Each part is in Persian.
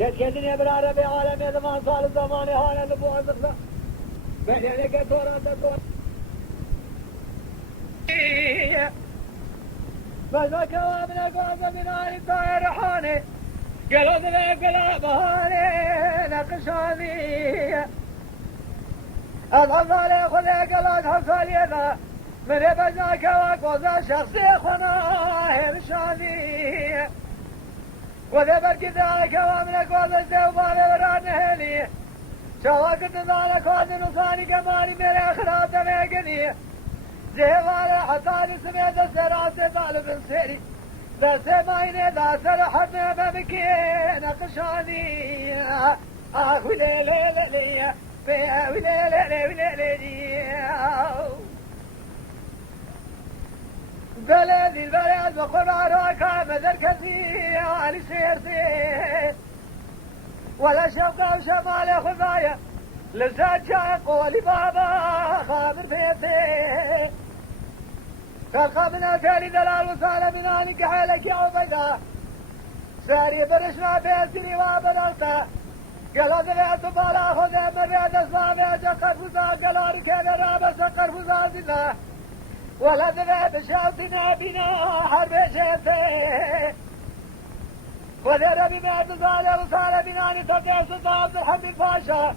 كتكتني برارة بعالم زمان صار الزمان هانا لبوه الزخزة بليلك تورا تكون بس ما كوامنا قوضة من آل طائر حاني قالوا ذلك لا بهاني نقشاني أضغط علي خذيك الله تحصل يدا من بجاك وقوضة شخصي خنا هرشاني وذبر كذلك وامنا قوضة زوباني ورانهني شواكت ذلك وعد نصاني كمالي من اخرات ميقني زيوالي حتى لسميت السراسي طالب السيري ذا سمايني ذا سرحب ممكي نقشاني ويلي لي لي ويلي لي ويلي لي بلدي البلد وقرارك مدر كثير على سيرتي ولا شرق وشمال خفايا لزاد شاق ولي بابا خابر بيتي فالقابنا تالي دلال وسالة من آنك حالك يا عبدا ساري برشنا بيتني وابدلتا قال ذلك بالا خذ مريد اسلامي جقر فزاد قال كان رابا سقر فزاد الله ولا ذنب شاطنا بنا حرب شيطي وذر بما تزال وصال بنا نتوقع سلطان الحمد الباشا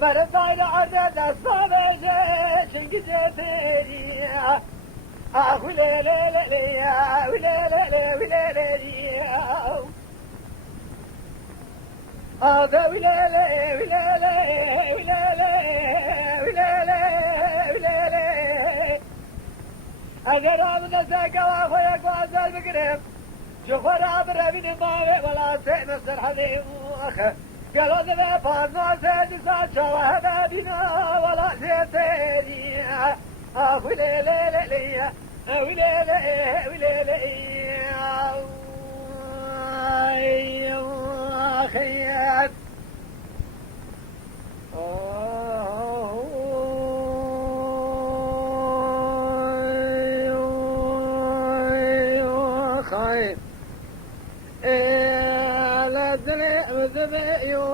مرد إلى عرض الصابي شنك جيتي ويلي لي لي ويلي لي ويلي لي هذا ويلي لي ويلي لي ويلي لي ويلي لي ويلي لي اگر آمده سکه و خویک و ازل بگرم چو خورا برمین ماوی ولا سیم سرحدی آخه گلو دمه پازنا سیدی سا چوه همه بینا ولا سیتیری ویلی لی لی لی ویلی لی ویلی لی آخیت لا تلعب ذبيو